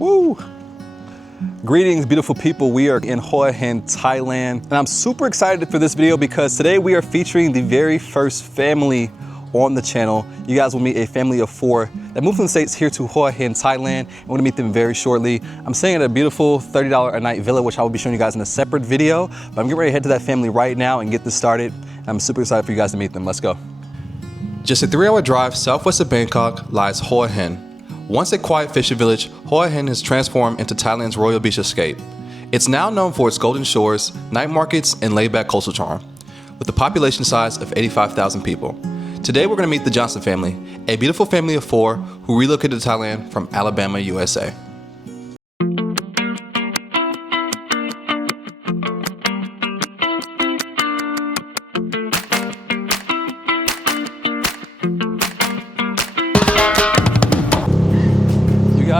Woo! Greetings, beautiful people. We are in Hua Hin, Thailand, and I'm super excited for this video because today we are featuring the very first family on the channel. You guys will meet a family of 4 that moved from the States here to Hua Hin, Thailand. I'm gonna meet them very shortly. I'm staying at a beautiful $30 a night villa, which I will be showing you guys in a separate video, but I'm getting ready to head to that family right now and get this started. I'm super excited for you guys to meet them. Let's go. Just a 3-hour drive southwest of Bangkok lies Hua Hin. Once a quiet fishing village, Hua Hin has transformed into Thailand's royal beach escape. It's now known for its golden shores, night markets, and laid-back coastal charm, with a population size of 85,000 people. Today we're going to meet the Johnson family, a beautiful family of 4 who relocated to Thailand from Alabama, USA.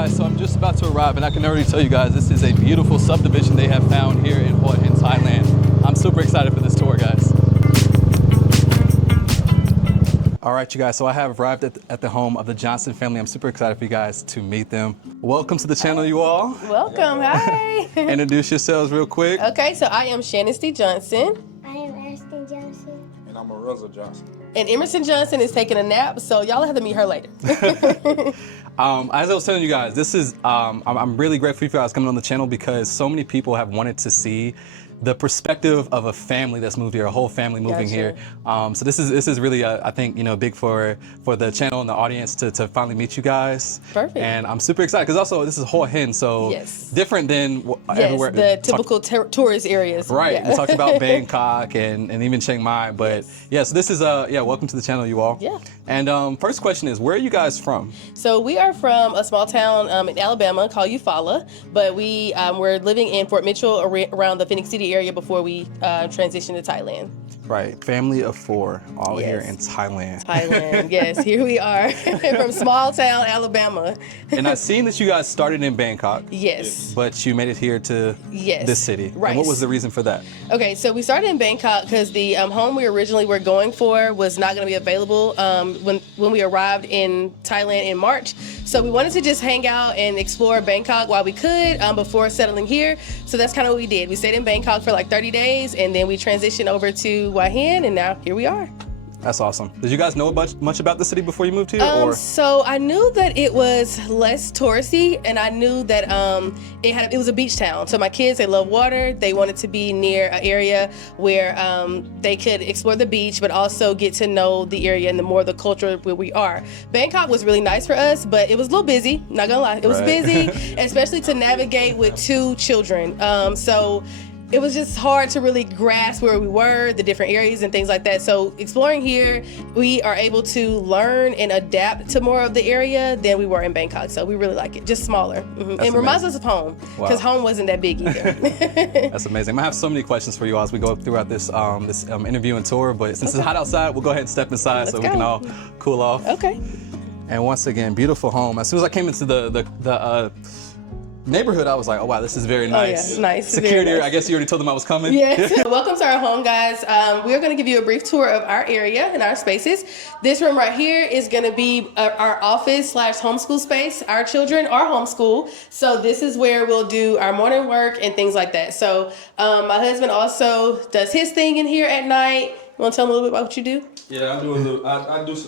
So I'm just about to arrive, and I can already tell you guys this is a beautiful subdivision they have found here in Hua Hin, Thailand. I'm super excited for this tour, guys. All right, you guys, so I have arrived at the home of the Johnson family. I'm super excited for you guys to meet them. Welcome to the channel, you all. Welcome, hi. Introduce yourselves real quick. Okay, so I am Shannon C. Johnson. I am Ashton Johnson. And I'm Marissa Johnson. And Emerson Johnson is taking a nap, so y'all have to meet her later. As I was telling you guys, this is, I'm really grateful for you guys coming on the channel because so many people have wanted to see the perspective of a family that's moved here, a whole family moving here. So this is really, I think, big for the channel and the audience to finally meet you guys. Perfect. And I'm super excited because also this is Hua Hin, so different than everywhere. The typical tourist areas. Right. Yeah. We talked about Bangkok and even Chiang Mai, but so this is welcome to the channel, you all. Yeah. And first question is, where are you guys from? So we are from a small town in Alabama called Eufaula, but we're living in Fort Mitchell around the Phoenix City area before we transitioned to Thailand. Right, family of 4, all here in Thailand. Thailand, yes, here we are from small town Alabama. And I've seen that you guys started in Bangkok. Yes. But you made it here to this city. Right. And what was the reason for that? Okay, so we started in Bangkok because the home we originally were going for was not going to be available when we arrived in Thailand in March. So we wanted to just hang out and explore Bangkok while we could before settling here. So that's kind of what we did. We stayed in Bangkok for like 30 days and then we transitioned over to Hua Hin, and now here we are. That's awesome. Did you guys know much about the city before you moved here? So I knew that it was less touristy, and I knew that it was a beach town. So my kids, they love water. They wanted to be near an area where they could explore the beach, but also get to know the area and the culture where we are. Bangkok was really nice for us, but it was a little busy. Not gonna lie, it was busy, especially to navigate with 2 children. So it was just hard to really grasp where we were, the different areas and things like that. So exploring here, we are able to learn and adapt to more of the area than we were in Bangkok. So we really like it, just smaller. It reminds us of home, because home wasn't that big either. That's amazing. I have so many questions for you all as we go throughout this interview and tour, but since it's hot outside, we'll go ahead and step inside so we can all cool off. Okay. And once again, beautiful home. As soon as I came into the neighborhood, I was like, oh wow, this is very nice. Oh, yeah. Nice. Security, nice. I guess you already told them I was coming. Yes. Welcome to our home, guys. We are going to give you a brief tour of our area and our spaces. This room right here is going to be our office / homeschool space. Our children are homeschooled, so this is where we'll do our morning work and things like that. So my husband also does his thing in here at night. You want to tell them a little bit about what you do? Yeah,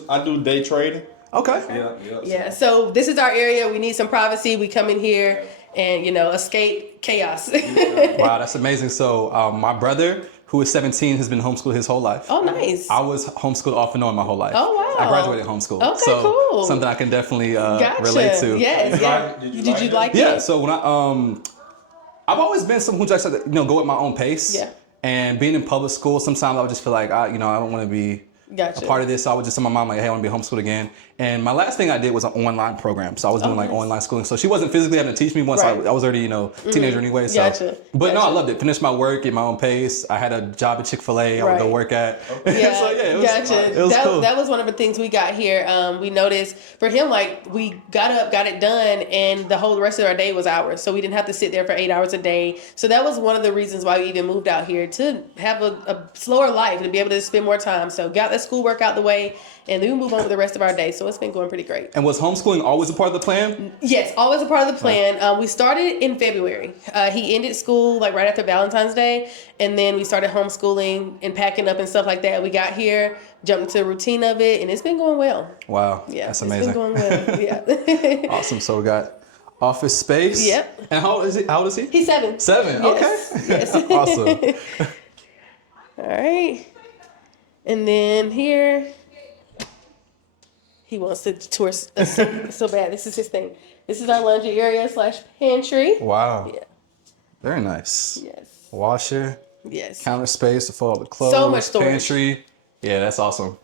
I do day trading. Okay. Yeah. So this is our area. We need some privacy. We come in here and escape chaos. Wow, that's amazing. So my brother, who is 17, has been homeschooled his whole life. Oh, nice. I was homeschooled off and on my whole life. Oh, wow. I graduated homeschooled. Okay, so cool. Something I can definitely relate to. Yes. Did you like it? Yeah. So when I've always been someone who likes to go at my own pace. Yeah. And being in public school, sometimes I would just feel like I don't want to be a part of this. So I would just tell my mom, like, hey, I want to be homeschooled again. And my last thing I did was an online program. So I was doing online schooling. So she wasn't physically having to teach me once I was already, teenager anyway. So, but no, I loved it. Finished my work at my own pace. I had a job at Chick-fil-A I would go work at. Yeah, so yeah, it was cool. That was one of the things we got here. We noticed for him, like, we got up, got it done, and the rest of our day was ours. So we didn't have to sit there for 8 hours a day. So that was one of the reasons why we even moved out here, to have a slower life and be able to spend more time. So got the schoolwork out the way and then we move on with the rest of our day. So it's been going pretty great. And was homeschooling always a part of the plan? Yes, always a part of the plan. We started in February. He ended school like right after Valentine's Day, and then we started homeschooling and packing up and stuff like that. We got here, jumped into the routine of it, and it's been going well. Wow, Yeah, that's amazing. It's been going well. Yeah. Awesome. So we got office space. Yep. And how old is he? How old is he? He's 7. 7. Yes. Okay. Yes. Awesome. All right. And then here, he wants to tour us so bad. This is his thing. This is our laundry area / pantry. Wow. Yeah. Very nice. Yes. Washer, Yes. counter space to fold the clothes. So much storage. Pantry. Yeah, that's awesome.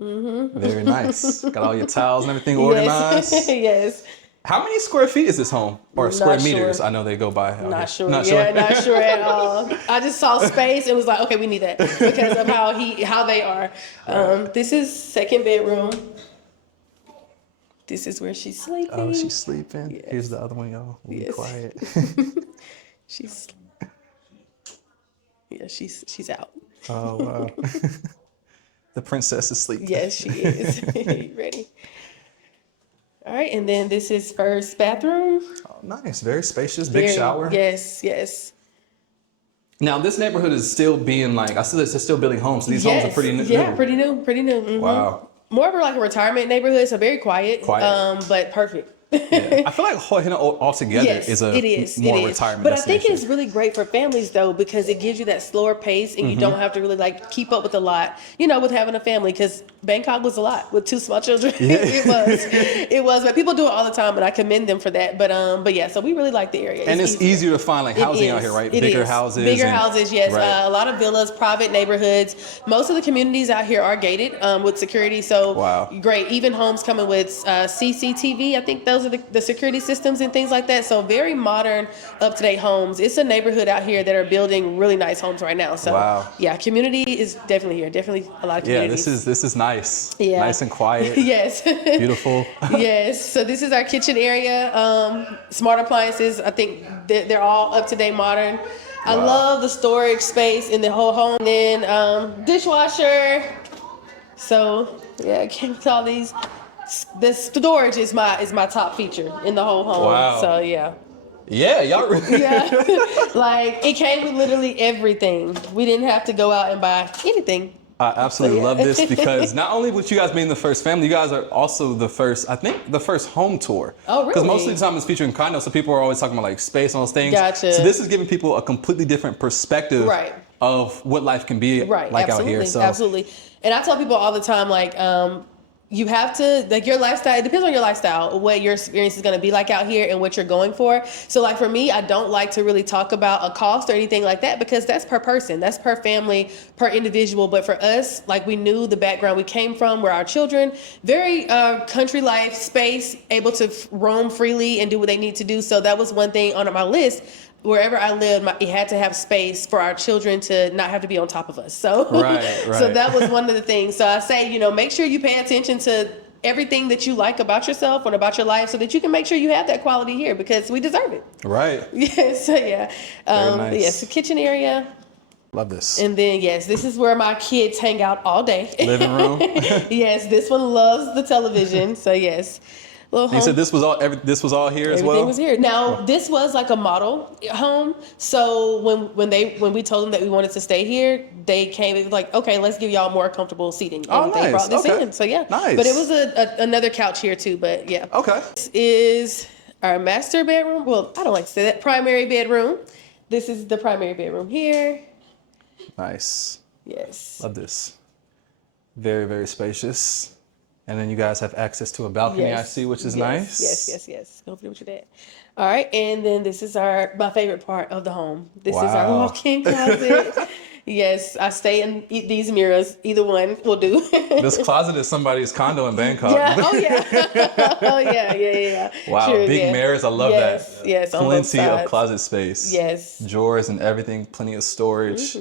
Mm-hmm. Very nice. Got all your towels and everything organized. Yes. Yes. How many square feet is this home? Or Not square sure. meters? I know they go by. Not sure. Not Yeah, sure. not sure at all. I just saw space and was like, okay, we need that because of how they are. This is second bedroom. This is where she's sleeping. Oh, she's sleeping. Yes. Here's the other one, y'all. We'll be Yes. quiet. She's she's out. Oh, wow. The princess is sleeping. Yes, she is. You ready? All right, and then this is first bathroom. Oh, nice. Very spacious. Big Very- shower. Yes, yes. Now, this neighborhood is still being like, I see that they're still building homes. So these homes are Yes. pretty new. Yeah, pretty new, pretty new. Mhm. Wow. More of like a retirement neighborhood, so very quiet. Quiet. But perfect. Yeah. I feel like Hua Hin altogether Yes, is a it is. more It is. retirement But I think destination. it's really great for families though because it gives you that slower pace and you don't have to really like keep up with a lot, with having a family because Bangkok was a lot with 2 small children. It was. But people do it all the time and I commend them for that. But yeah, so we really like the area. And it's easier to find like housing out is. here, right? It Bigger is. houses. Bigger and- houses, yes. Right. A lot of villas, private neighborhoods. Most of the communities out here are gated with security. So Wow. great. Even homes coming with CCTV. I think those are the security systems and things like that. So very modern, up-to-date homes. It's a neighborhood out here that are building really nice homes right now. So Wow. yeah, community is definitely here. Definitely a lot of Yeah, communities. this is nice. Yeah. Nice and quiet. Yes. Beautiful. Yes. So this is our kitchen area. Smart appliances. I think they're all up to date, modern. I Wow. love the storage space in the whole home. Then dishwasher. So yeah, it came with all these. The storage is my top feature in the whole home. Wow. So yeah. Yeah, y'all really. Yeah. Like it came with literally everything. We didn't have to go out and buy anything. I absolutely So, yeah. love this because not only with you guys being the first family, you guys are also the first home tour. Oh, Because most of really? the time it's featuring condos, so people are always talking about like space and all those things. Gotcha. So this is giving people a completely different perspective Right. of what life can be like absolutely, out here. So absolutely. And I tell people all the time, like, you have to, like, your lifestyle, it depends on your lifestyle, what your experience is going to be like out here and what you're going for. So, like, for me, I don't like to really talk about a cost or anything like that because that's per person, that's per family, per individual. But for us, like, we knew the background we came from, where our children, very country life, space, able to roam freely and do what they need to do. So that was one thing on my list. Wherever I lived, it had to have space for our children to not have to be on top of us. So, Right. So that was one of the things. So I say, make sure you pay attention to everything that you like about yourself and about your life so that you can make sure you have that quality here because we deserve it. right. Yes. So yeah. nice. Yes, the kitchen area. Love this. And then, yes, this is where my kids hang out all day. Living room. Yes, this one loves the television. So yes. Little You home. said this was all here as well? Everything was here. Now, this was like a model home. So when we told them that we wanted to stay here, they came and was like, okay, let's give y'all more comfortable seating. Oh, And nice. they brought this Okay. in. So yeah. Nice. But it was another couch here too, but yeah. Okay. This is our master bedroom. Well, I don't like to say that. Primary bedroom. This is the primary bedroom here. Nice. Yes. Love this. Very, very spacious. And then you guys have access to a balcony, I see, which is nice. Yes. Don't forget what your dad. All right, and then this is my favorite part of the home. This is our Wow. walk-in closet. Yes, I stay in these mirrors. Either one will do. This closet is somebody's condo in Bangkok. Yeah. Oh yeah. Oh yeah. Wow, Sure, big yeah. mirrors. I love Yes, that. yes, on both Plenty of sides. closet space. Yes. Drawers and everything. Plenty of storage.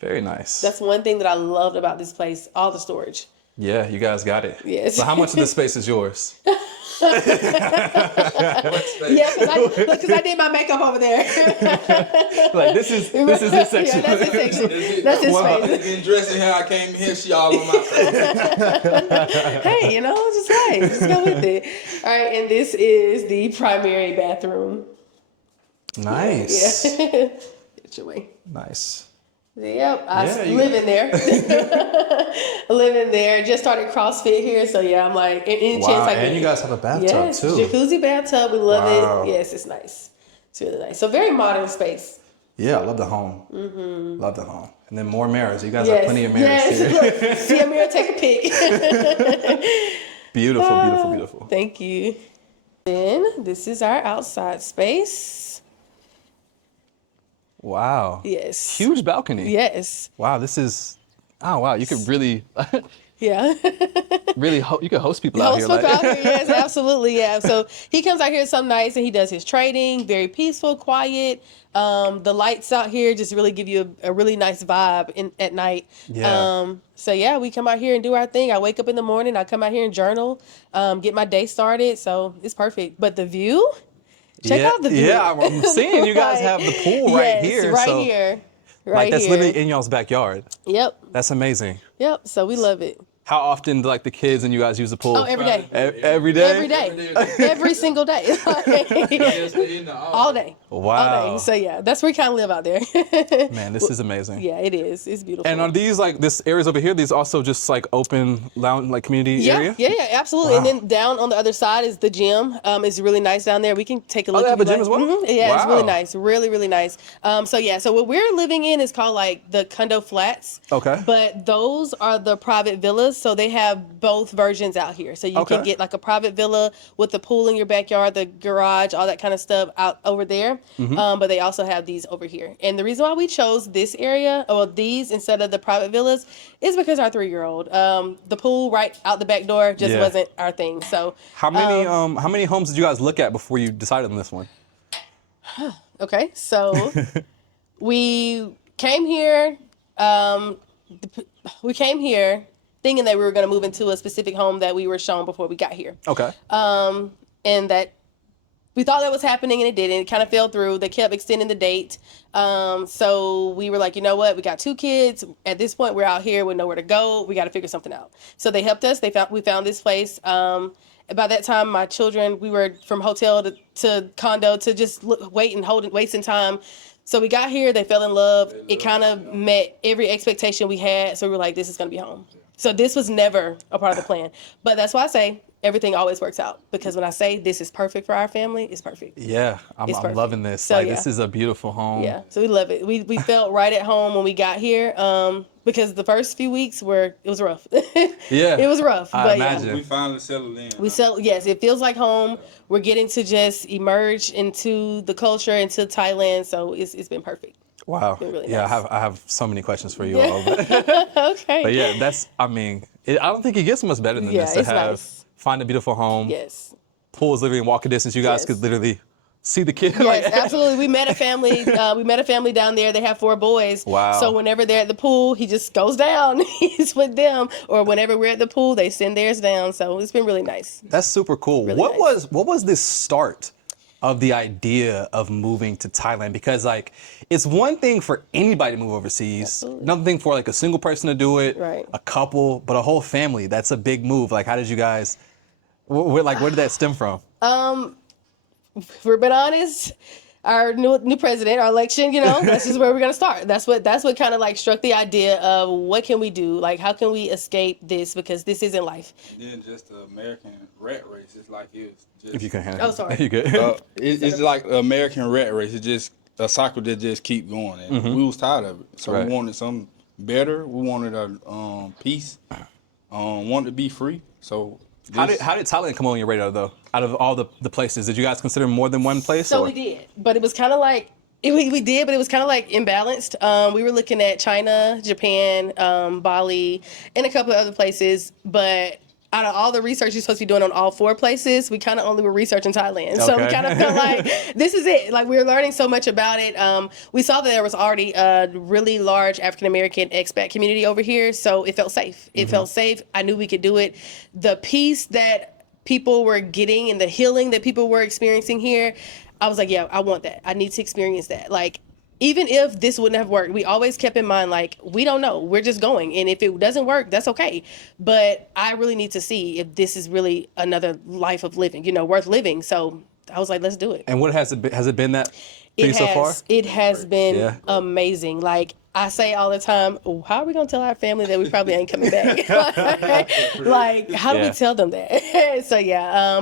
Very nice. That's one thing that I loved about this place. All the storage. Yeah, you guys got it. Yes. So how much of this space is yours? Yeah, because I did my makeup over there. Like this is his section. Yeah, that's his section. That's his Wow. space. Getting dressed in here, I came here, she all on my face. Hey, just right. Just go with it. All right, and this is the primary bathroom. Nice. Yeah. Get your way. Nice. Yep, I Yeah, live in there. Live in there. Just started CrossFit here, so yeah, I'm like, any chance I And get. you guys have a bathtub Yes, too. jacuzzi bathtub. We love Wow. it. Yes, it's nice. It's really nice. So very modern space. Yeah, I love the home. Love the home. And then more mirrors. You guys Yes. have plenty of mirrors here. Look, see a mirror, take a pic. Beautiful, beautiful, beautiful. Thank you. Then this is our outside space. Wow. Yes. Huge balcony. Yes. Wow, this is. Oh wow, you could really, Yeah. you could host people out Host here. people out here, yes, absolutely, yeah. So he comes out here some nights and he does his trading, very peaceful, quiet. The lights out here just really give you a really nice vibe at night. Yeah. So yeah, we come out here and do our thing. I wake up in the morning, I come out here and journal, get my day started. So it's perfect. But the view, check out the view. Yeah, I'm seeing you guys Like, have the pool right yes, here. right so, here. Right Like that's here. literally in y'all's backyard. Yep. That's amazing. Yep. So we love it. How often do like the kids and you guys use the pool? Oh, every day. Every day? Every day. Every single day. All day. Wow. All day. So yeah, that's where we kind of live out there. Man, this is amazing. Yeah, it is. It's beautiful. And are these like this areas over here? These also just like open lounge, like community area? Yeah, absolutely. Wow. And then down on the other side is the gym. It's really nice down there. We can take a look. they have if a you gym like. as well? Mhm. Yeah, it's really Wow. nice. Really, really nice. So what we're living in is called like the condo flats. Okay. But those are the private villas. So they have both versions out here. So you can Okay. get like a private villa with the pool in your backyard, the garage, all that kind of stuff out over there. Mm-hmm. But they also have these over here. And the reason why we chose this area, or these instead of the private villas, is because our 3-year-old, the pool right out the back door just Yeah. wasn't our thing. So How many homes did you guys look at before you decided on this one? okay, so we came here. We came here thinking that we were going to move into a specific home that we were shown before we got here. Okay. And that we thought that was happening and it didn't. It kind of fell through. They kept extending the date. So we were like, you know what? We got 2 kids. At this point, we're out here with nowhere to go. We got to figure something out. So they helped us. We found this place. By that time, my children, we were from hotel to condo to just wasting time. So we got here. They fell in love. It kind of met every expectation we had. So we were like, this is going to be home. So this was never a part of the plan. But that's why I say everything always works out. Because when I say this is perfect for our family, it's perfect. Yeah, I'm perfect. loving this. So, like yeah. this is a beautiful home. Yeah, so we love it. We felt right at home when we got here because the first few weeks it was rough. Yeah. It was rough. I but imagine. yeah. We finally settled in. Yes, it feels like home. We're getting to just emerge into the culture, into Thailand. So it's been perfect. Wow. been really yeah, nice. I have so many questions for you all. But, Okay. but yeah, I don't think it gets much better than Yeah, this to it's have nice. find a beautiful home. Yes. Pool is literally in walking distance. You guys Yes. could literally see the kid. Yes, absolutely. We met a family. We met a family down there. They have 4 boys. Wow. So whenever they're at the pool, he just goes down. He's with them. Or whenever we're at the pool, they send theirs down. So it's been really nice. That's super cool. Really what nice. was this start of the idea of moving to Thailand? Because like it's one thing for anybody to move overseas, Absolutely. another thing for like a single person to do it, Right. a couple, but a whole family. That's a big move. Like how did you guys? Where did that stem from? If we're being honest, our new president, our election, that's just where we're gonna start. That's what kind of like struck the idea of what can we do? Like how can we escape this because this isn't life. Then just the American rat race. It's like it's just. If you can handle Oh, sorry. You good? It's like the American rat race. It's just a cycle that just keep going, and we was tired of it. So Right. we wanted something better. We wanted a peace. Wanted to be free. So How did Thailand come on your radar though? Out of all the places, did you guys consider more than one place? So or? we did, but it was kind of like we did, but it was kind of like imbalanced. We were looking at China, Japan, Bali, and a couple of other places, but out of all the research you're supposed to be doing on all 4 places, we kind of only were researching Thailand. So we Okay. kind of felt like this is it. Like we were learning so much about it. We saw that there was already a really large African-American expat community over here. So it felt safe. It felt safe. I knew we could do it. The peace that people were getting and the healing that people were experiencing here, I was like, yeah, I want that. I need to experience that. Like, even if this wouldn't have worked, we always kept in mind, like, we don't know. We're just going. And if it doesn't work, that's okay. But I really need to see if this is really another life of living, worth living. So I was like, let's do it. And what has it been that for you so far? It has been amazing. Like, I say all the time, oh, how are we going to tell our family that we probably ain't coming back? Like, how do we tell them that? So,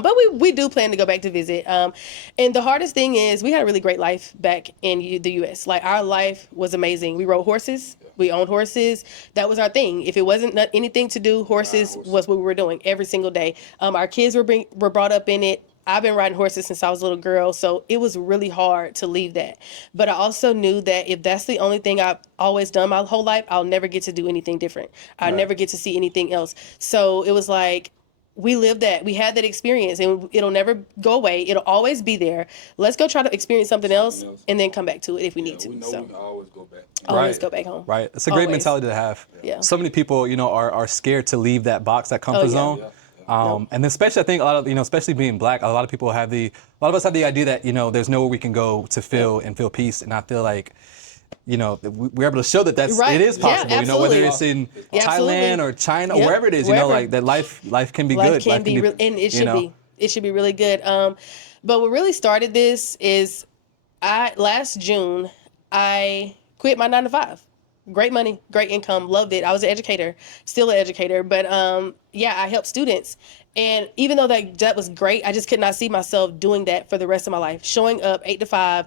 but we do plan to go back to visit. And the hardest thing is we had a really great life back in the U.S. Like, our life was amazing. We rode horses. We owned horses. That was our thing. If it wasn't anything to do, horses was what we were doing every single day. Our kids were brought up in it. I've been riding horses since I was a little girl, so it was really hard to leave that. But I also knew that if that's the only thing I've always done my whole life, I'll never get to do anything different. I'll never get to see anything else. So it was like, we lived that. We had that experience, and it'll never go away. It'll always be there. Let's go try to experience something else and then come back to it if we need to. We know we can always go back. Always go back home. Right. It's a great mentality to have. Yeah. So many people, are scared to leave that box, that comfort zone. Yeah. And especially, I think a lot of, especially being Black, a lot of people have a lot of us have the idea that, there's nowhere we can go to feel peace. And I feel like, we're able to show that it is possible, whether it's in Thailand or China or wherever it is, like that life can be good. Life can be and it should be. It should be really good. But what really started this is last June, I quit my 9-to-5. Great money, great income, loved it. I was an educator, still an educator, but I helped students. And even though that was great, I just could not see myself doing that for the rest of my life. Showing up 8 to 5,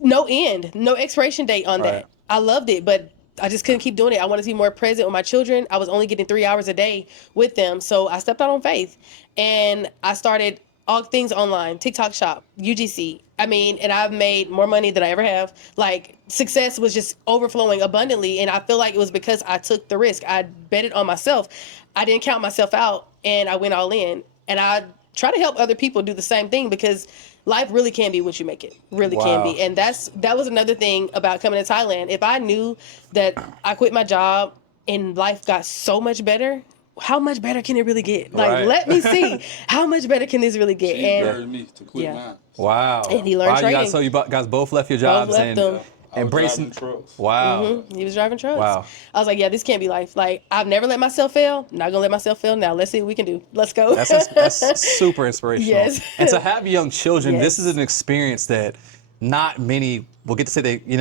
no end, no expiration date on that. I loved it, but I just couldn't keep doing it. I wanted to be more present with my children. I was only getting 3 hours a day with them. So I stepped out on faith and I started all things online, TikTok shop, UGC. And I've made more money than I ever have. Like, success was just overflowing abundantly. And I feel like it was because I took the risk. I betted on myself. I didn't count myself out and I went all in. And I try to help other people do the same thing because life really can be what you make it. Really can be. And that was another thing about coming to Thailand. If I knew that I quit my job and life got so much better, how much better can it really get? Like, let me see. How much better can this really get? She encouraged me to quit mine. Wow. And he learned training. So you guys both left your jobs and embracing trucks. Wow. Mm-hmm. He was driving trucks. Wow. I was like, this can't be life. Like, I've never let myself fail. Not gonna let myself fail now. Let's see what we can do. Let's go. That's super inspirational. Yes. And to have young children, this is an experience that not many will get to say they, did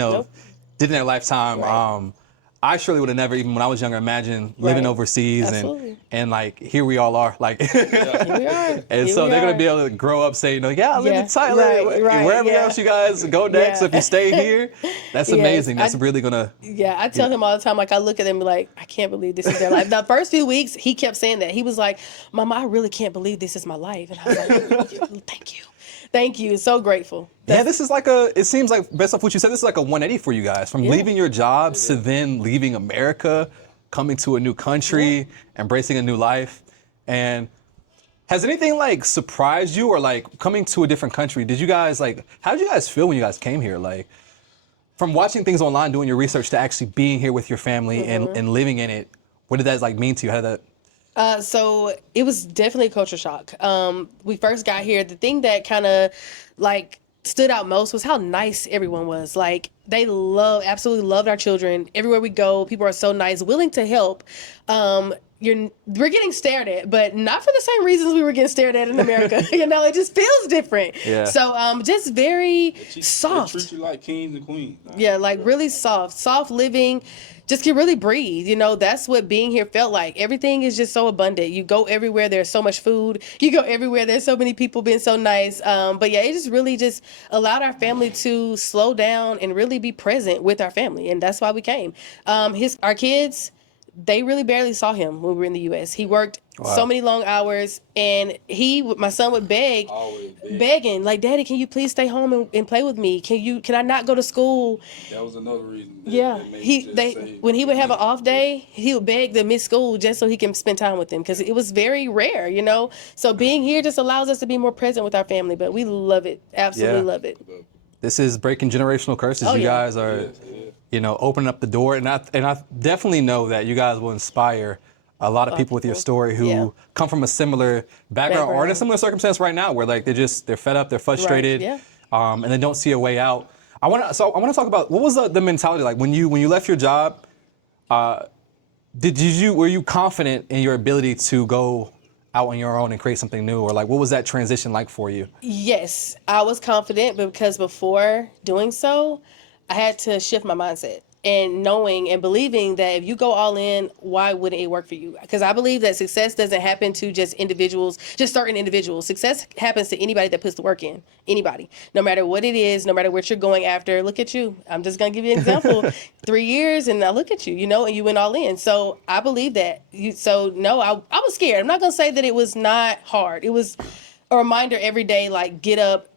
in their lifetime. Right. I surely would have never, even when I was younger, imagined living overseas and like here we all are, like here we are. And so they're gonna be able to grow up saying, I live in Thailand, wherever else you guys go next. So if you stay here, that's amazing. That's really gonna. Yeah, I tell him all the time. Like, I look at him and be like, I can't believe this is their life. The first few weeks, he kept saying that. He was like, Mama, I really can't believe this is my life. And I was like, thank you. Thank you. So grateful. This is it seems like, based off what you said, this is like a 180 for you guys. From leaving your jobs to then leaving America, coming to a new country, embracing a new life. And has anything surprised you or coming to a different country? Did you guys how did you guys feel when you guys came here? From watching things online, doing your research to actually being here with your family and living in it, what did that mean to you? How did that? So it was definitely a culture shock. We first got here. The thing that kind of stood out most was how nice everyone was. They absolutely loved our children. Everywhere we go, people are so nice, willing to help. We're getting stared at, but not for the same reasons we were getting stared at in America. It just feels different. Yeah. So just very soft. They treat you like kings and queens. Really soft living. Just can really breathe. That's what being here felt like. Everything is just so abundant. You go everywhere, there's so much food. You go everywhere, there's so many people being so nice. But it just really just allowed our family to slow down and really be present with our family. And that's why we came. Our kids, they really barely saw him when we were in the U.S. He worked so many long hours, and my son would begging, Daddy, can you please stay home and play with me? Can I not go to school? That was another reason. When he would have an off day, he would beg to miss school just so he can spend time with them, because it was very rare, So being here just allows us to be more present with our family, but we love it, absolutely love it. This is breaking generational curses. You guys are. Opening up the door, and I definitely know that you guys will inspire a lot of people with your story who come from a similar background or in a similar circumstance right now where like they're fed up, they're frustrated, and they don't see a way out. I want to talk about what was the mentality like when you left your job. Were you confident in your ability to go out on your own and create something new, or like what was that transition like for you? Yes, I was confident, but because before doing so, I had to shift my mindset and knowing and believing that if you go all in, why wouldn't it work for you? Because I believe that success doesn't happen to just individuals, just certain individuals. Success happens to anybody that puts the work in. Anybody, no matter what it is, no matter what you're going after. Look at you. I'm just gonna give you an example. 3 years, and now look at you. You know, and you went all in. So I believe that. I was scared. I'm not gonna say that it was not hard. It was a reminder every day, like get up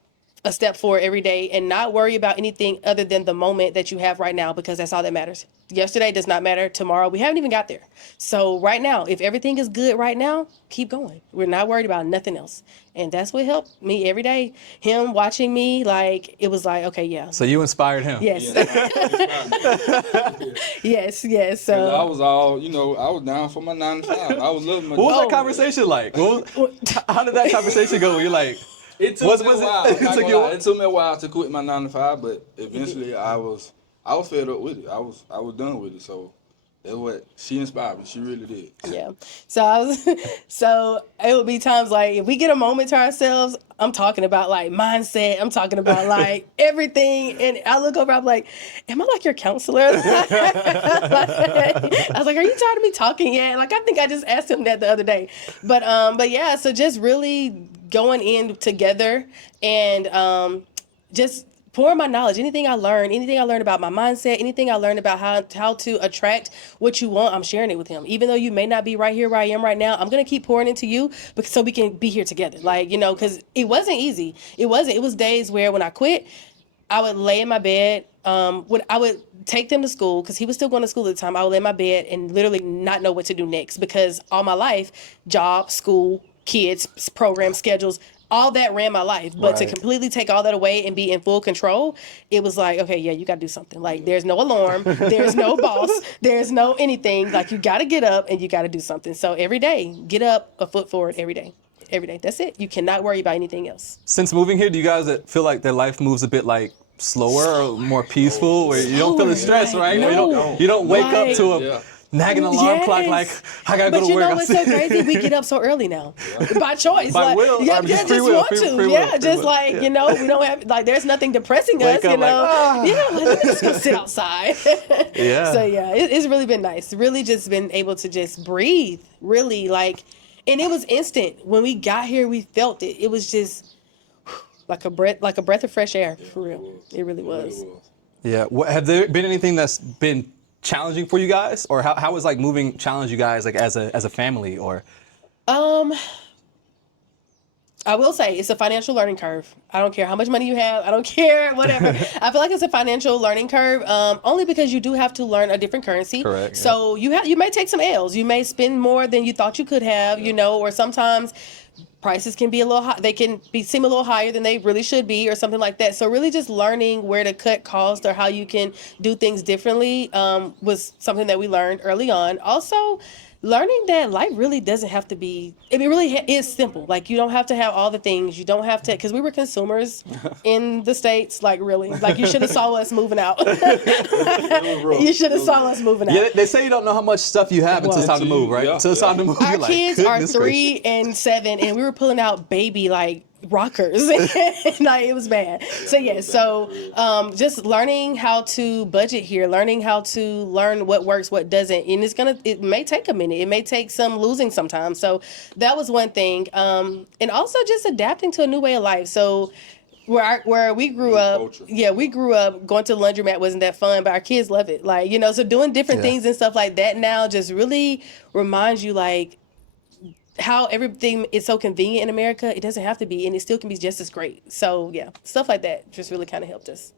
a step forward every day and not worry about anything other than the moment that you have right now, because that's all that matters. Yesterday does not matter. Tomorrow, we haven't even got there. So right now, if everything is good right now, keep going. We're not worried about nothing else. And that's what helped me every day. Him watching me, like, it was like, okay, yeah. So you inspired him. Yes. Yes. So I was all, I was down for my 9 to 5. I was loving my What was job. that conversation like? How did that conversation go? You're like, It took me a while. it It took me a while to quit my 9 to 5, but eventually I was fed up with it. I was done with it. So that's what she inspired me. She really did. yeah. So it would be times like if we get a moment to ourselves, I'm talking about like mindset. I'm talking about like everything. And I look over, I'm like, am I like your counselor? I was like, are you tired of me talking yet? Like, I think I just asked him that the other day. But yeah, so just really going in together and just pouring my knowledge, anything I learned about my mindset, anything I learned about how to attract what you want, I'm sharing it with him. Even though you may not be right here where I am right now, I'm going to keep pouring into you so we can be here together. Like, because it wasn't easy. It wasn't. It was days where when I quit, I would lay in my bed. When I would take them to school, because he was still going to school at the time, I would lay in my bed and literally not know what to do next, because all my life, job, school, kids, program schedules, all that ran my life. But to completely take all that away and be in full control, it was like, okay, yeah, you got to do something. Like, there's no alarm, there's no boss, there's no anything. Like, you got to get up and you got to do something. So every day, get up a foot forward every day. Every day. That's it. You cannot worry about anything else. Since moving here, do you guys feel like their life moves a bit like slower or more peaceful, where you don't feel the stress, right? No. You don't wake up to a nagging alarm clock like, I gotta go to work. But you know what's so crazy? We get up so early now. By choice. By will. Yeah, Just just want to. Free Yeah, will, just will. like, we don't have, like, there's nothing depressing us, Wake up Yeah, like, let me just go sit outside. Yeah. So, yeah, it's really been nice. Really just been able to just breathe, really, like, and it was instant. When we got here, we felt it. It was just like a breath of fresh air, for real. It really was. Yeah. Have there been anything that's been challenging for you guys, or how is like moving challenge you guys like as a family, or? I will say it's a financial learning curve. I don't care how much money you have. I don't care, whatever. I feel like it's a financial learning curve, only because you do have to learn a different currency. Correct. So you may take some L's. You may spend more than you thought you could have, or sometimes prices can be a little high. They can seem a little higher than they really should be, or something like that. So really just learning where to cut costs or how you can do things differently was something that we learned early on. Also, learning that life really doesn't have to be, it really is simple. Like, you don't have to have all the things. You don't have to, because we were consumers in the States, like, really. Like, you should have saw us moving out. You should have saw us moving out. Yeah, they say you don't know how much stuff you have until it's time to move, right? Until it's time to move. Our you're kids like, are 3 and 7, and we were pulling out baby, like, rockers. Like, it was bad. So yeah, just learning how to budget here, learning how to learn what works, what doesn't, and it may take a minute, it may take some losing sometimes. So that was one thing, and also just adapting to a new way of life. So where we grew up, we grew up going to the laundromat wasn't that fun, but our kids love it. Like, so doing different things and stuff like that now just really reminds you, like, how everything is so convenient in America. It doesn't have to be, and it still can be just as great. So yeah, stuff like that just really kind of helped us.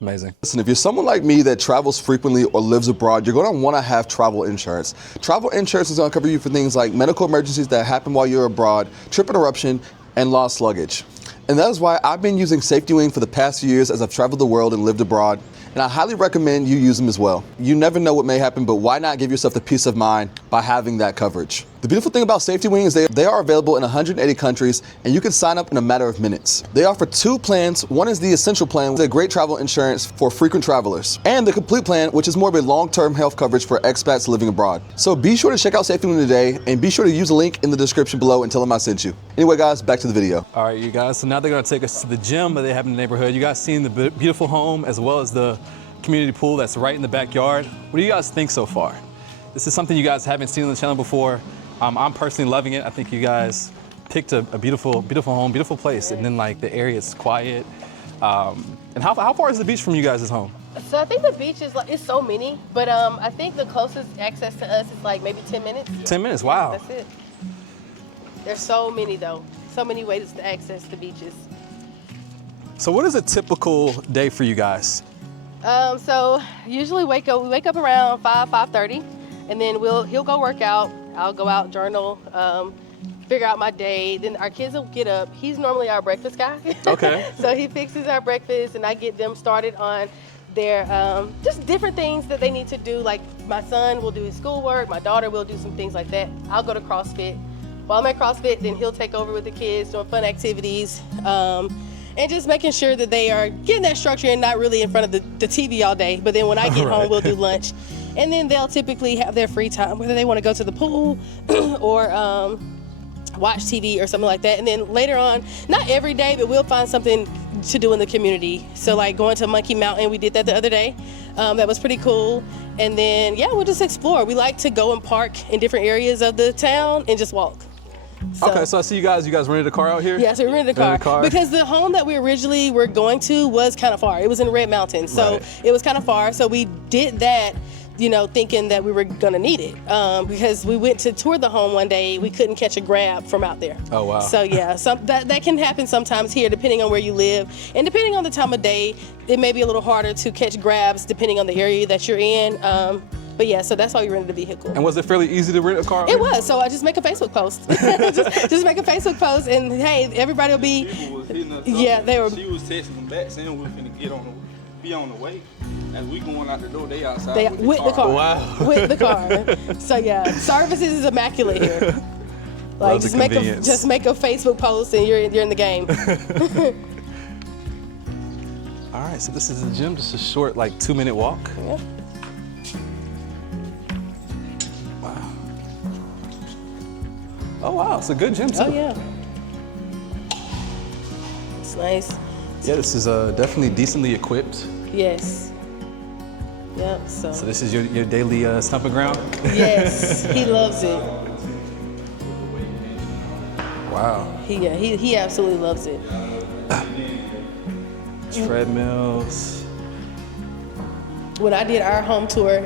Amazing. Listen, if you're someone like me that travels frequently or lives abroad, you're going to want to have travel insurance. Travel insurance is going to cover you for things like medical emergencies that happen while you're abroad, trip interruption, and lost luggage. And that is why I've been using SafetyWing for the past few years as I've traveled the world and lived abroad. and I highly recommend you use them as well. You never know what may happen, but why not give yourself the peace of mind by having that coverage? The beautiful thing about Safety Wing is they are available in 180 countries, and you can sign up in a matter of minutes. They offer 2 plans. One is the Essential Plan with a great travel insurance for frequent travelers, and the Complete Plan, which is more of a long-term health coverage for expats living abroad. So be sure to check out Safety Wing today, and be sure to use the link in the description below and tell them I sent you. Anyway, guys, back to the video. All right, you guys, so now they're gonna take us to the gym that they have in the neighborhood. You guys seen the beautiful home as well as the community pool that's right in the backyard. What do you guys think so far? This is something you guys haven't seen on the channel before. I'm personally loving it. I think you guys picked a beautiful home, beautiful place, and then like the area is quiet. And how far is the beach from you guys' home? So I think the beach is like, it's so many, but I think the closest access to us is like maybe 10 minutes. 10 minutes, wow. That's it. There's so many though, so many ways to access the beaches. So what is a typical day for you guys? So usually we wake up around 5:30, and then he'll go work out. I'll go out, journal, figure out my day. Then our kids will get up. He's normally our breakfast guy. Okay. So he fixes our breakfast, and I get them started on their just different things that they need to do. Like my son will do his schoolwork. My daughter will do some things like that. I'll go to CrossFit. While I'm at CrossFit, then he'll take over with the kids, doing fun activities. And just making sure that they are getting that structure and not really in front of the TV all day. But then when I get home, we'll do lunch. And then they'll typically have their free time, whether they want to go to the pool or watch TV or something like that. And then later on, not every day, but we'll find something to do in the community. So like going to Monkey Mountain, we did that the other day. That was pretty cool. And then, yeah, we'll just explore. We like to go and park in different areas of the town and just walk. Okay, so I see you guys rented a car out here? Yeah, so we rented a car. Because the home that we originally were going to was kind of far. It was in Red Mountain, so it was kind of far. So we did that, you know, thinking that we were gonna need it. Because we went to tour the home one day, we couldn't catch a Grab from out there. Oh, wow. So yeah, that can happen sometimes here, depending on where you live. And depending on the time of day, it may be a little harder to catch Grabs depending on the area that you're in. But yeah, so that's why we rented a vehicle. And was it fairly easy to rent a car? It was, so I just make a Facebook post. just make a Facebook post, and hey, everybody will be. People was hitting us Yeah, up. they were. She was texting them back saying we were finna be on the way. As we going out the door, they outside with the car. Wow. With the car. So yeah, services is immaculate here. Like Love just the make convenience. a Facebook post and you're in the game. All right, so this is the gym, just a short, like 2-minute walk. Yeah. Oh wow, it's a good gym too. Oh yeah. It's nice. Yeah, this is definitely decently equipped. Yes. Yep. So this is your daily stomping ground? Yes, he loves it. Wow. He absolutely loves it. Treadmills. When I did our home tour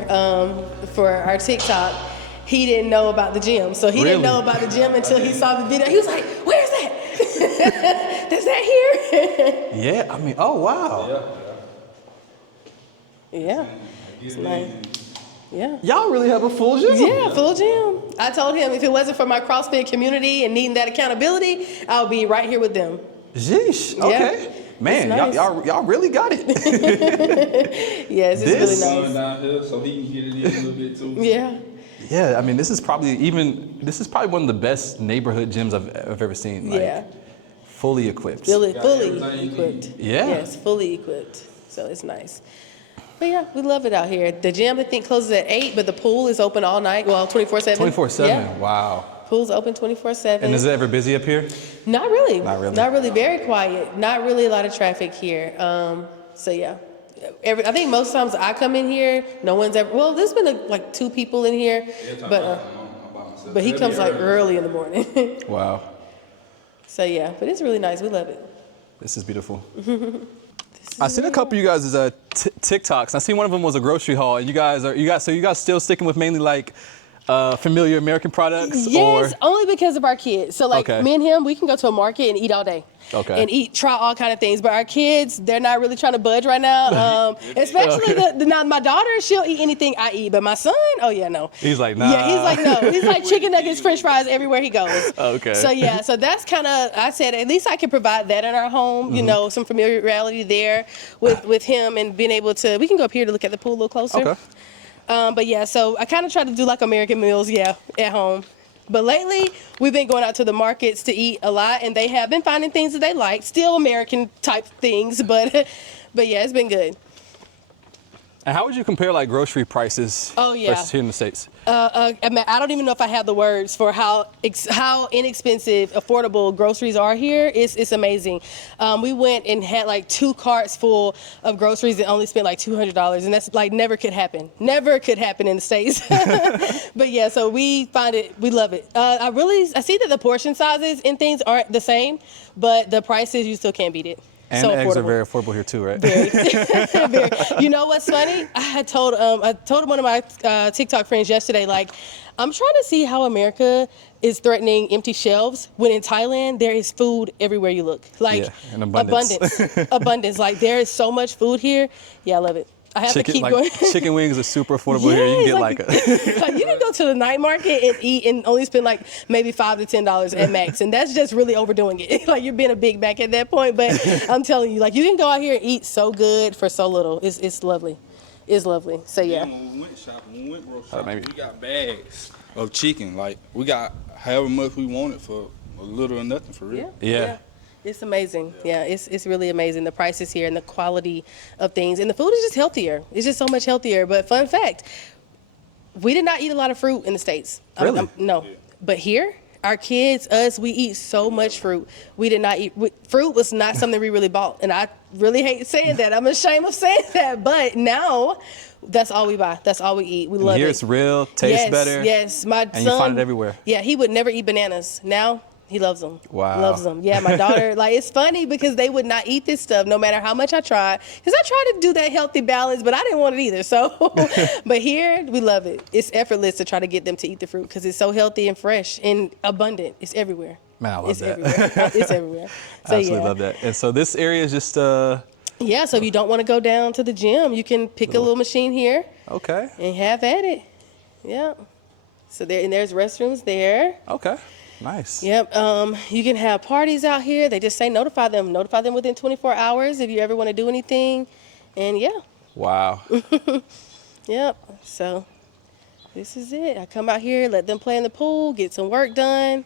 for our TikTok, he didn't know about the gym. So he didn't know about the gym until he saw the video. He was like, "Where's that? Is that here?" Yeah, I mean, oh wow. Yeah. It's nice. Yeah. Y'all really have a full gym. Yeah, full gym. I told him if it wasn't for my CrossFit community and needing that accountability, I would be right here with them. Sheesh. Okay. Yeah. Man, Nice. y'all really got it. Yes, it's This- really nice. down here so he can get it in a little bit too. Yeah. Yeah, I mean, this is probably one of the best neighborhood gyms I've ever seen. Like, Yeah. fully equipped. Fully everything you equipped. Yeah. Yes, fully equipped. So it's nice. But yeah, we love it out here. The gym, I think, closes at 8, but the pool is open all night. Well, 24/7. 24/7. Yeah. Wow. Pool's open 24/7. And is it ever busy up here? Not really. Not really. Not really. Very quiet. Not really a lot of traffic here. So yeah. I think most times I come in here, no one's ever. Well, there's been like 2 people in here, but he comes like early in the morning. Wow. So yeah, but it's really nice. We love it. This is beautiful. I seen a couple of you guys' TikToks. I seen one of them was a grocery haul, and you guys still sticking with mainly like familiar American products? Yes, Or? only because of our kids. So like Okay. me and him, we can go to a market and eat all day. Okay. And try all kind of things. But our kids, they're not really trying to budge right now. Especially now my daughter, she'll eat anything I eat. But my son, oh yeah, no. He's like, nah. Yeah, he's like, no. He's like chicken nuggets, French fries everywhere he goes. Okay. So yeah, so that's kind of, I said, at least I can provide that in our home, you know, some familiarity there with him and being able to, we can go up here to look at the pool a little closer. Okay. But yeah, so I kind of try to do like American meals, yeah, at home. But lately, we've been going out to the markets to eat a lot, and they have been finding things that they like. Still American type things, but yeah, it's been good. And how would you compare like grocery prices versus here in the States? I don't even know if I have the words for how inexpensive, affordable groceries are here. It's amazing. We went and had like 2 carts full of groceries and only spent like $200, and that's like never could happen. Never could happen in the States. But yeah, so we love it. I see that the portion sizes and things aren't the same, but the prices, you still can't beat it. And so eggs affordable. are very affordable here too, right? Very. Very. You know what's funny? I told one of my TikTok friends yesterday, like, I'm trying to see how America is threatening empty shelves when in Thailand there is food everywhere you look. Like, in abundance. Abundance. Like, there is so much food here. Yeah, I love it. I have to keep going. Chicken wings are super affordable here. You can get like you can go to the night market and eat and only spend like maybe $5 to $10 at max, and that's just really overdoing it. Like, you're being a big Mac at that point. But I'm telling you, like, you can go out here and eat so good for so little. It's lovely. It's lovely. So yeah. When we went grocery shopping, we got bags of chicken. Like, we got however much we wanted for a little or nothing, for real. Yeah. It's amazing. Yeah, it's really amazing. The prices here and the quality of things. And the food is just healthier. It's just so much healthier. But fun fact, we did not eat a lot of fruit in the States. Really? No. But here, our kids, us, we eat so much fruit. We did not eat, fruit was not something we really bought. And I really hate saying that. I'm ashamed of saying that. But now, that's all we buy. That's all we eat. We love it. Here it's real, tastes better. Yes, my son. And you find it everywhere. Yeah, he would never eat bananas. Now, he loves them. Wow. Loves them. Yeah, my daughter, like, it's funny because they would not eat this stuff no matter how much I tried. Because I tried to do that healthy balance, but I didn't want it either. So, but here, we love it. It's effortless to try to get them to eat the fruit because it's so healthy and fresh and abundant. It's everywhere. Man, I love that. Everywhere. It's everywhere. So, I absolutely love that. And so this area is just, yeah, so if you don't want to go down to the gym, you can pick a little machine here. Okay. And have at it. Yeah. So there's restrooms there. Okay. Nice. Yep. You can have parties out here. They just say notify them. Notify them within 24 hours if you ever want to do anything. And yeah. Wow. Yep. So this is it. I come out here, let them play in the pool, get some work done.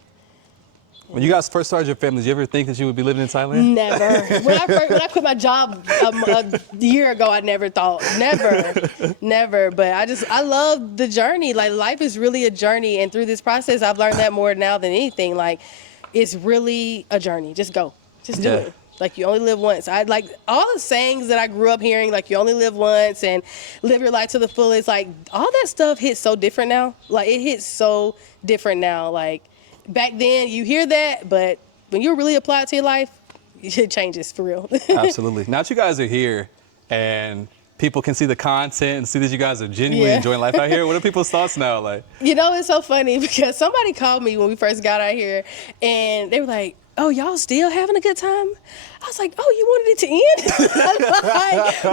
When you guys first started your family, did you ever think that you would be living in Thailand? Never. When I quit my job a year ago, I never thought. Never. But I love the journey. Like, life is really a journey. And through this process, I've learned that more now than anything. Like, it's really a journey. Just go. Just do it. Like, you only live once. I like all the sayings that I grew up hearing, like, you only live once and live your life to the fullest. Like, all that stuff hits so different now. Like, it hits so different now. Like, back then, you hear that, but when you really apply it to your life, it changes for real. Absolutely. Now that you guys are here and people can see the content and see that you guys are genuinely enjoying life out here, what are people's thoughts now? Like, you know, it's so funny because somebody called me when we first got out here and they were like, "Oh, y'all still having a good time?" I was like, "Oh, you wanted it to end?" Like,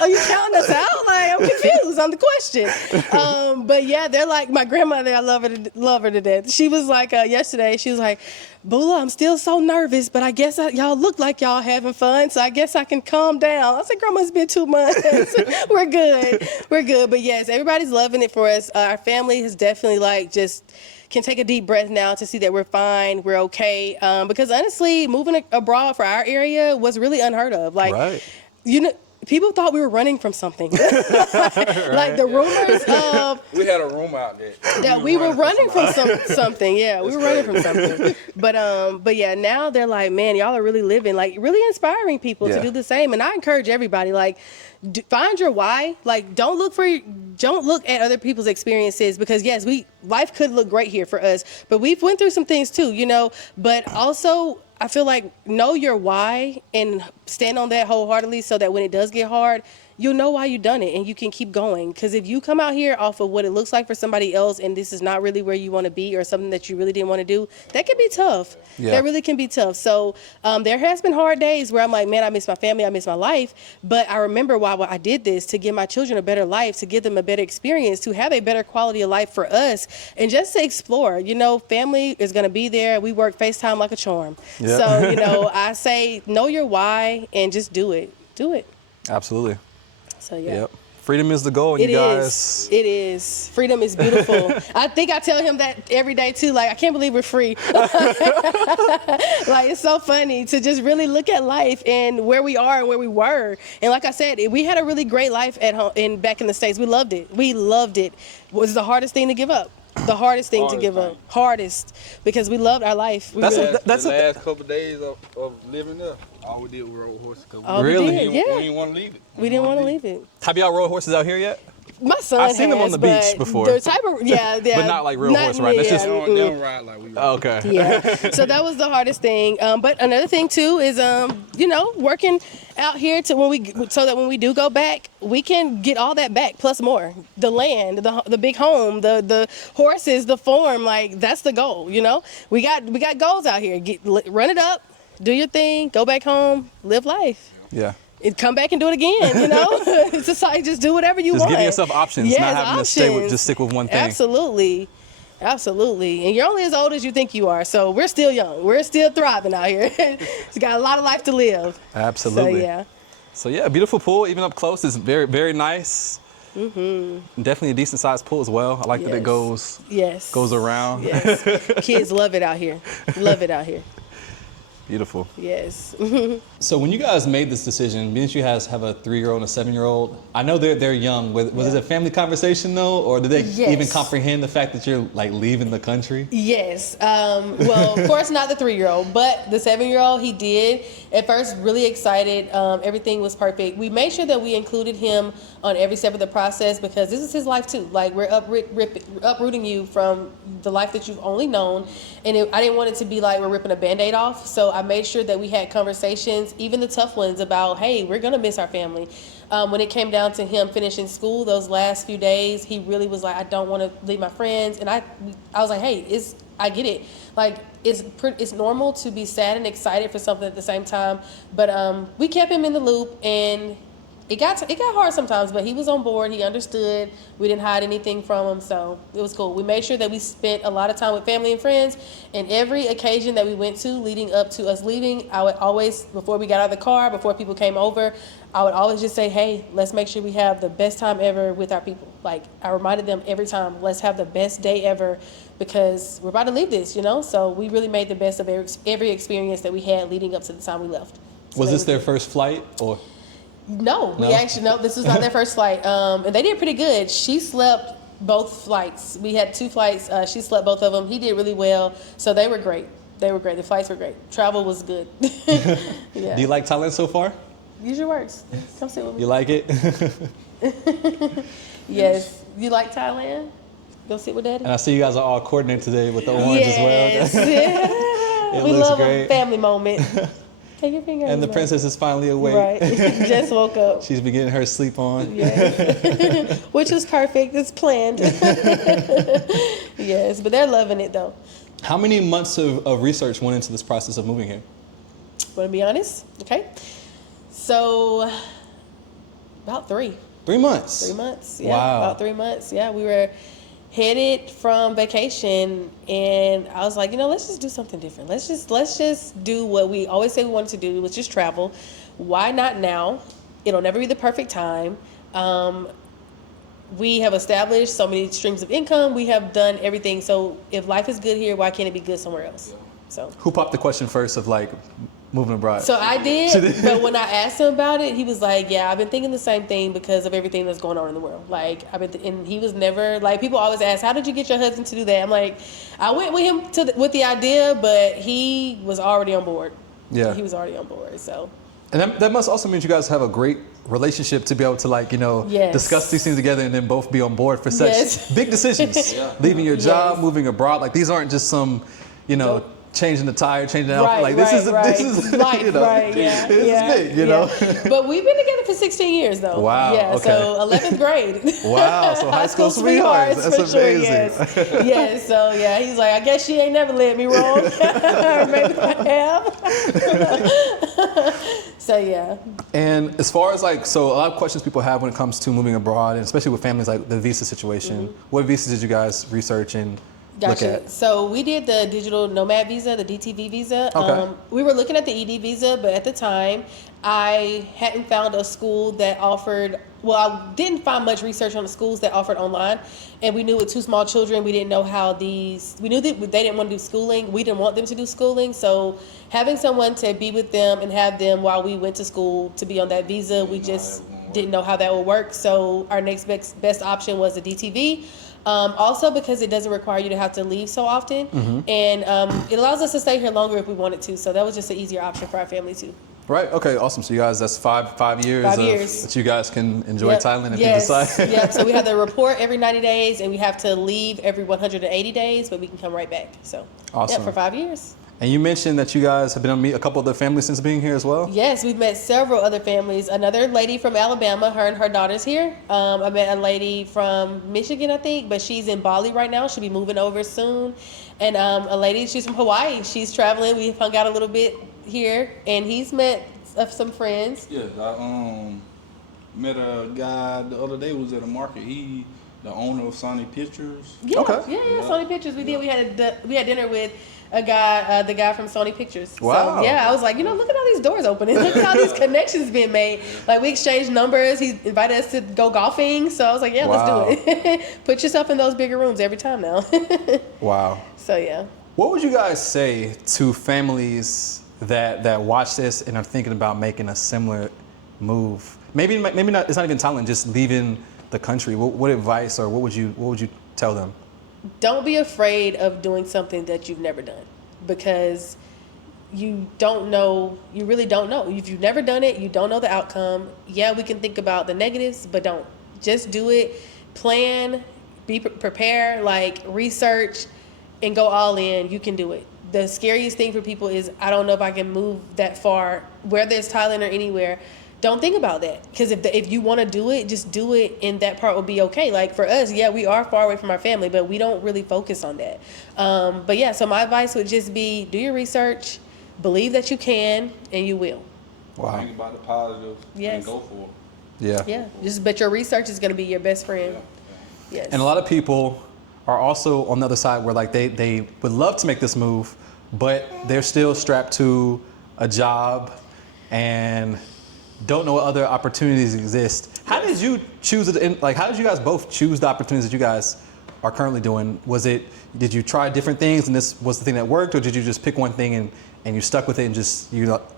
are you counting us out? Like, I'm confused on the question. But yeah, they're like, my grandmother, I love her to death. She was like, yesterday, she was like, "Bula, I'm still so nervous, but I guess y'all look like y'all having fun, so I guess I can calm down." I said, "Grandma, it's been 2 months. We're good." But yes, everybody's loving it for us. Our family has definitely can take a deep breath now to see that we're fine, we're okay. Because honestly, moving abroad for our area was really unheard of. Like, you know, people thought we were running from something. Like the rumors of we had a rumor out there that we were running from something. Yeah, we were running from something. But yeah, now they're like, "Man, y'all are really living," like really inspiring people to do the same. And I encourage everybody, like, find your why. Like, don't look at other people's experiences because yes, life could look great here for us, but we've went through some things too, you know. But also, I feel like know your why and stand on that wholeheartedly so that when it does get hard, you'll know why you done it and you can keep going. Because if you come out here off of what it looks like for somebody else and this is not really where you want to be or something that you really didn't want to do, that can be tough. Yeah. That really can be tough. So there has been hard days where I'm like, man, I miss my family, I miss my life. But I remember why I did this, to give my children a better life, to give them a better experience, to have a better quality of life for us, and just to explore. You know, family is going to be there. We work FaceTime like a charm. Yeah. So, you know, I say know your why and just do it. Do it. Absolutely. So, yeah. Yep. Freedom is the goal, and It you is. guys. It is. Freedom is beautiful. I think I tell him that every day too. Like, I can't believe we're free. Like, it's so funny to just really look at life and where we are and where we were. And like I said, we had a really great life at home and back in the States. We loved it. We loved it. It was the hardest thing to give up. The hardest thing to give up. Hardest, because we loved our life. That's really, that's the a, last couple of days of living there. All we did was rode horses. all Really? we did, yeah. We didn't want to leave it. We didn't want to leave it. have y'all rode horses out here yet? My son I've seen them on has, the beach but before. The type of, yeah. But not like real horse riding. That's just- They don't ride like we ride. Oh, okay. Yeah. So that was the hardest thing. But another thing too is, you know, working out here so that when we do go back, we can get all that back plus more. The land, the big home, the horses, the farm. Like, that's the goal. You know, we got goals out here. Run it up, do your thing, go back home, live life. Yeah. And come back and do it again, you know? It's just like, just do whatever you Just want. giving yourself options, Yes, not having options. to just stick with one thing. Absolutely. Absolutely. And you're only as old as you think you are. So we're still young. We're still thriving out here. It's got a lot of life to live. Absolutely. So, yeah. So yeah, beautiful pool, even up close. It's very, very nice. Mm-hmm. Definitely a decent sized pool as well. I like that it Yes. goes around. Yes. Kids love it out here. Love it out here. Beautiful. Yes. So when you guys made this decision, being that you guys have a 3-year-old and a 7-year-old, I know they're young. Was it a family conversation though, or did they Yes. even comprehend the fact that you're like leaving the country? Yes. Well, of course, not the 3-year-old, but the 7-year-old, he did. At first, really excited. Everything was perfect. We made sure that we included him on every step of the process because this is his life too. Like, we're uprooting you from the life that you've only known. And I didn't want it to be like we're ripping a Band-Aid off. So I made sure that we had conversations, even the tough ones, about, hey, we're going to miss our family. When it came down to him finishing school, those last few days, he really was like, I don't want to leave my friends. And I was like, hey, I get it. Like, it's normal to be sad and excited for something at the same time. But we kept him in the loop, and it got hard sometimes, but he was on board. He understood. We didn't hide anything from him, so it was cool. We made sure that we spent a lot of time with family and friends, and every occasion that we went to leading up to us leaving, I would always, before we got out of the car, before people came over, I would always just say, hey, let's make sure we have the best time ever with our people. Like, I reminded them every time, let's have the best day ever because we're about to leave this, you know? So we really made the best of every experience that we had leading up to the time we left. So Was this their first flight or? No, this was not their first flight. And they did pretty good. She slept both flights. We had 2 flights. She slept both of them. He did really well. So they were great. The flights were great. Travel was good. Yeah. Do you like Thailand so far? Use your words. Come sit with me. You like it? Yes. You like Thailand? Go sit with Daddy. And I see you guys are all coordinated today with the orange Yes. as well. We looks love great. a family moment. Take your finger. And the princess is finally awake. Right. Just woke up. She's been getting her sleep on. Yes. Which was perfect. It's planned. Yes, but they're loving it though. How many months of research went into this process of moving here? Want to be honest? Okay. So, about 3. 3 months. 3 months. Yeah. Wow. About 3 months. Yeah. We were headed from vacation, and I was like, you know, let's just do something different. Let's just do what we always say we wanted to do, which is travel. Why not now? It'll never be the perfect time. We have established so many streams of income. We have done everything. So if life is good here, why can't it be good somewhere else? So Who popped the question first of like moving abroad? So I did, but when I asked him about it, he was like, yeah, I've been thinking the same thing because of everything that's going on in the world. Like, and he was never, like, people always ask, how did you get your husband to do that? I'm like, I went with him with the idea, but he was already on board. Yeah. He was already on board, so. And that must also mean you guys have a great relationship to be able to, like, you know, Yes. discuss these things together and then both be on board for such Yes. big decisions. Leaving your job, moving abroad. Like, these aren't just some, you know, Nope. changing the tire, changing the outfit. Right, Like this is life, you know, right? Yeah, this is big, you know. But we've been together for 16 years, though. Wow, Yeah. okay. So 11th grade. Wow, so high school sweethearts. That's for amazing. Sure, yes. Yes. So yeah, he's like, I guess she ain't never led me wrong. Or maybe I have. So yeah. And as far as like, so a lot of questions people have when it comes to moving abroad, and especially with families, like the visa situation. What visas did you guys research and look Gotcha. at? So we did the digital nomad visa, the DTV visa. Okay. We were looking at the ED visa, but at the time, I hadn't found a school that offered. Well, I didn't find much research on the schools that offered online, and we knew with 2 small children, we didn't know how these. We knew that they didn't want to do schooling. We didn't want them to do schooling, so having someone to be with them and have them while we went to school to be on that visa, we just didn't know how that would work. So our next best option was the DTV. Also because it doesn't require you to have to leave so often, and it allows us to stay here longer if we wanted to. So that was just an easier option for our family too. Right. Okay. Awesome. So you guys, that's five years. 5 years. That you guys can enjoy Yep. Thailand if Yes. you decide. Yep. So we have to report every 90 days, and we have to leave every 180 days, but we can come right back. So Awesome. yeah, for 5 years. And you mentioned that you guys have been able to meet a couple other families since being here as well. Yes, we've met several other families. Another lady from Alabama, her and her daughter's here. I met a lady from Michigan, I think, but she's in Bali right now. She'll be moving over soon. And a lady, she's from Hawaii. She's traveling. We hung out a little bit here, and he's met some friends. Yeah, I met a guy the other day. Was at a market. He the owner of Sony Pictures. Yeah, Okay. yeah. Sony Pictures. We did. We had dinner with a guy, the guy from Sony Pictures. Wow. So, yeah, I was like, look at all these doors opening. Look at all these connections being made. Like, we exchanged numbers. He invited us to go golfing. So I was like, yeah, Wow. let's do it. Put yourself in those bigger rooms every time now. Wow. So yeah. What would you guys say to families that watch this and are thinking about making a similar move? Maybe not. It's not even Thailand. Just leaving the country. What advice or what would you tell them? Don't be afraid of doing something that you've never done, because you don't know. You really don't know. If you've never done it, you don't know the outcome. Yeah, we can think about the negatives, but don't. Just do it. Plan. Prepare. Like, research, and go all in. You can do it. The scariest thing for people is, I don't know if I can move that far, whether it's Thailand or anywhere. Don't think about that, because if you want to do it, just do it, and that part will be okay. Like for us, yeah, we are far away from our family, but we don't really focus on that. But yeah, so my advice would just be, do your research, believe that you can, and you will. Wow. Think about the positive Yes. and go for it. Yeah. Yeah, but your research is going to be your best friend. Yes. And a lot of people are also on the other side where like they would love to make this move, but they're still strapped to a job and don't know what other opportunities exist. How did you choose it? How did you guys both choose the opportunities that you guys are currently doing? Did you try different things and this was the thing that worked, or did you just pick one thing and you stuck with it and just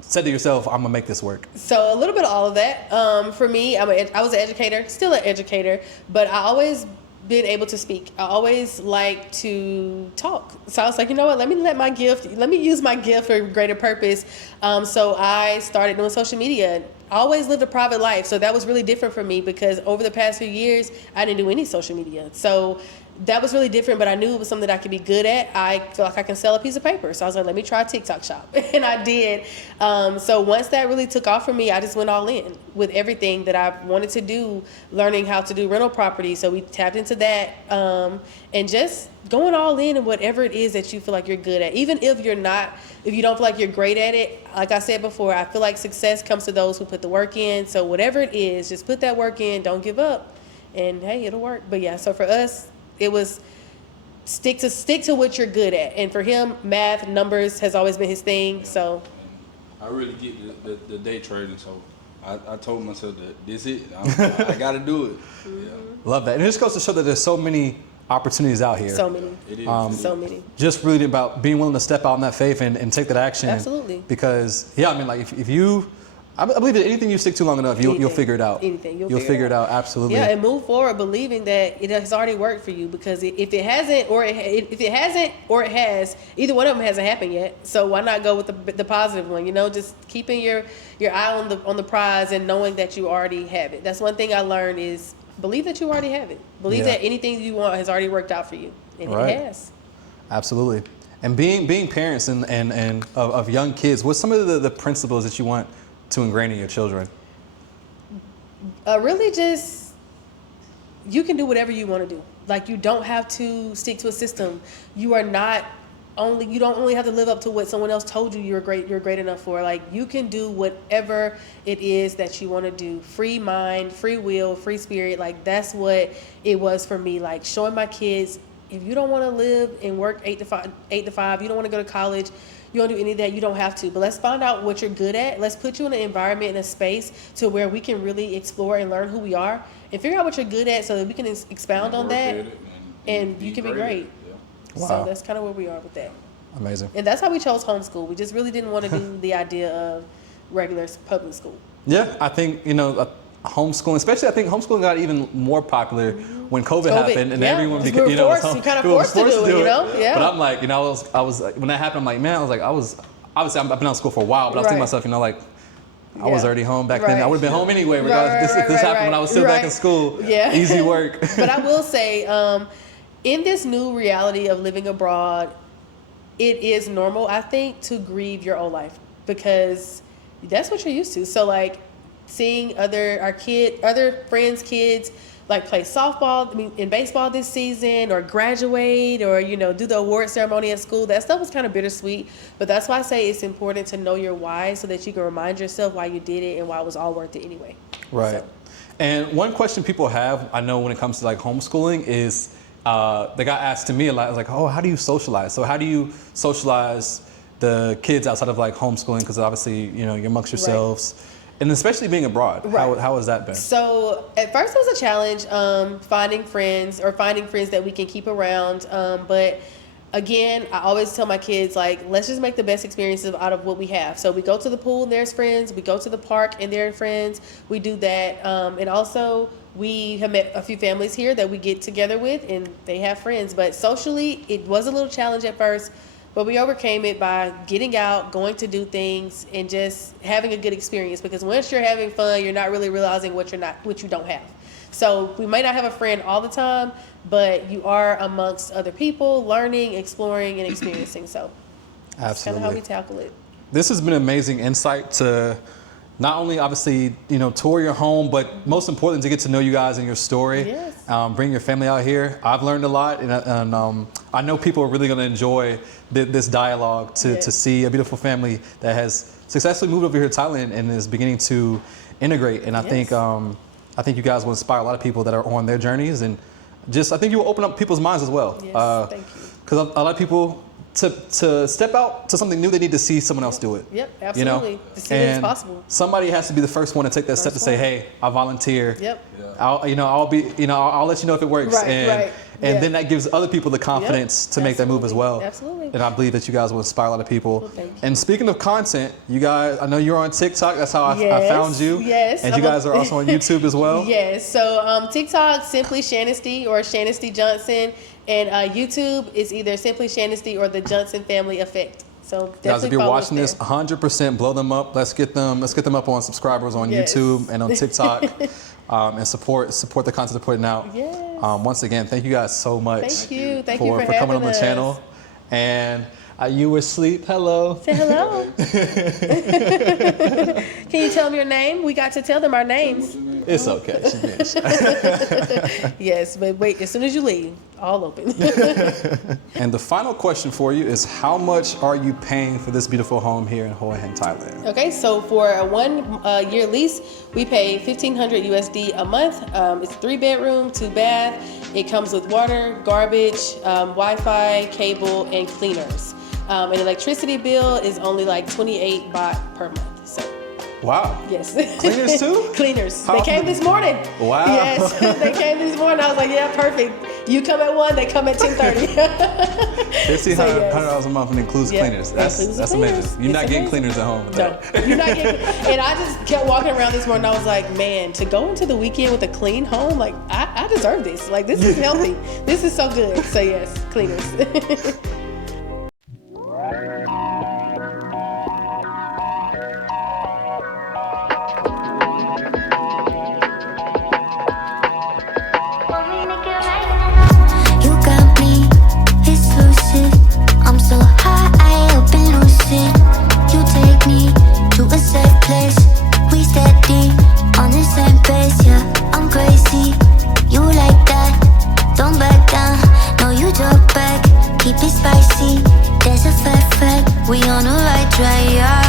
said to yourself, I'm gonna make this work? So a little bit of all of that. For me, I was an educator, still an educator, but I always been able to speak. I always like to talk. So I was like, you know what, let me use my gift for greater purpose. So I started doing social media. I always lived a private life, so that was really different for me, because over the past few years, I didn't do any social media. So that was really different, but I knew it was something that I could be good at. I feel like I can sell a piece of paper. So I was like, let me try a TikTok shop. And I did. So once that really took off for me, I just went all in with everything that I wanted to do, learning how to do rental property. So we tapped into that, and just going all in whatever it is that you feel like you're good at. Even if you don't feel like you're great at it, like I said before, I feel like success comes to those who put the work in. So whatever it is, just put that work in, don't give up, and hey, it'll work. But yeah, so for us, it was stick to what you're good at. And for him, math, numbers has always been his thing. So I really get the day trading, so I told myself that this is it. I got to do it. Yeah. Love that. And it just goes to show that there's so many opportunities out here. so many. It is. So many. Just really about being willing to step out in that faith and take that action. Absolutely. Because if you, I believe that anything you stick to long enough, you'll Anything. figure it out. Anything. You'll figure it out. Absolutely. Yeah, and move forward believing that it has already worked for you, because if it hasn't or it has, either one of them hasn't happened yet. So why not go with the positive one? Just keeping your eye on the prize and knowing that you already have it. That's one thing I learned, is believe that you already have it. Believe Yeah. that anything you want has already worked out for you, and Right. it has. Absolutely. And being parents and of young kids, what's some of the principles that you want to ingrain in your children? Really just, you can do whatever you want to do. Like, you don't have to stick to a system. You don't only have to live up to what someone else told you you're great enough for. Like, you can do whatever it is that you want to do. Free mind, free will, free spirit. Like, that's what it was for me. Like, showing my kids, if you don't want to live and work 8 to 5, you don't want to go to college, you don't do any of that, you don't have to. But let's find out what you're good at. Let's put you in an environment, in a space to where we can really explore and learn who we are and figure out what you're good at so that we can expound on that and you can be great. Yeah. Wow. So that's kind of where we are with that. Amazing. And that's how we chose homeschool. We just really didn't want to do the idea of regular public school. Yeah, I think, homeschooling, especially I think homeschooling got even more popular when COVID happened, and yeah. everyone We became, were forced, you kind of forced to do it, Yeah. But I'm like, I was when that happened, I'm like, man, obviously I've been out of school for a while, but I was thinking to myself, I was already home back then. I would have been home anyway, regardless if this happened when I was still back in school. Yeah. Easy work. But I will say, in this new reality of living abroad, it is normal, I think, to grieve your old life because that's what you're used to. So like seeing other friends' kids like play softball, in baseball this season, or graduate, or do the award ceremony at school. That stuff was kind of bittersweet, but that's why I say it's important to know your why so that you can remind yourself why you did it and why it was all worth it anyway. Right. So. And one question people have, I know when it comes to like homeschooling, is they got asked to me a lot, like, oh, how do you socialize? So how do you socialize the kids outside of like homeschooling? Because obviously, you're amongst yourselves. Right. And especially being abroad, right. How has that been? So at first it was a challenge, finding friends that we can keep around. But again, I always tell my kids, like, let's just make the best experiences out of what we have. So we go to the pool and there's friends. We go to the park and there are friends. We do that. And also we have met a few families here that we get together with and they have friends. But socially, it was a little challenge at first. But we overcame it by getting out, going to do things, and just having a good experience. Because once you're having fun, you're not really realizing what you don't have. So we may not have a friend all the time, but you are amongst other people, learning, exploring, and experiencing. So that's kind of how we tackle it. This has been amazing insight to not only obviously tour your home, but most important to get to know you guys and your story. Yes. Bring your family out here. I've learned a lot, and I know people are really going to enjoy this dialogue to see a beautiful family that has successfully moved over here to Thailand and is beginning to integrate. And I think you guys will inspire a lot of people that are on their journeys, and I think you will open up people's minds as well. Yes, thank you. Because a lot of people, to step out to something new, they need to see someone else do it. Yep, absolutely. To see that it's possible. Somebody has to be the first one to take that step to say, "Hey, I volunteer. Yep. I'll let you know if it works." Right. And then that gives other people the confidence to make that move as well. Absolutely. And I believe that you guys will inspire a lot of people. Well, thank you. And speaking of content, you guys, I know you're on TikTok. That's how I found you. Yes. And you guys are also on YouTube as well. Yes. So TikTok, Simply Shanesty or Shanesty Johnson. And YouTube is either Simply Shanesty or the Johnson Family Effect. So definitely guys, if you're watching this, there. 100% blow them up. Let's get them up on subscribers on YouTube and on TikTok. And support the content they're putting out. Yes. Once again, thank you guys so much. Thank you for coming on the having us. channel. And you were asleep. Hello. Say hello. Can you tell them your name? We got to tell them our names. It's okay. She finished. Yes, but wait, as soon as you leave, all open. And the final question for you is, how much are you paying for this beautiful home here in Hua Hin, Thailand? Okay, so for a 1 year lease, we pay $1,500 USD a month. It's 3 bedroom, 2 bath. It comes with water, garbage, Wi-Fi, cable, and cleaners. An electricity bill is only like 28 baht per month. So. Wow. Yes. Cleaners too? Cleaners. They came this morning. Wow. Yes, they came this morning. I was like, yeah, perfect. You come at 1, they come at 2:30. $1,500 a month and includes cleaners. That's amazing. You're not getting cleaners at home. No, you're not getting. And I just kept walking around this morning. I was like, man, to go into the weekend with a clean home, like I deserve this. Like this is healthy. This is so good. So yes, cleaners. You got me exclusive. I'm so keep it spicy. There's a fact, we on the right track, yeah.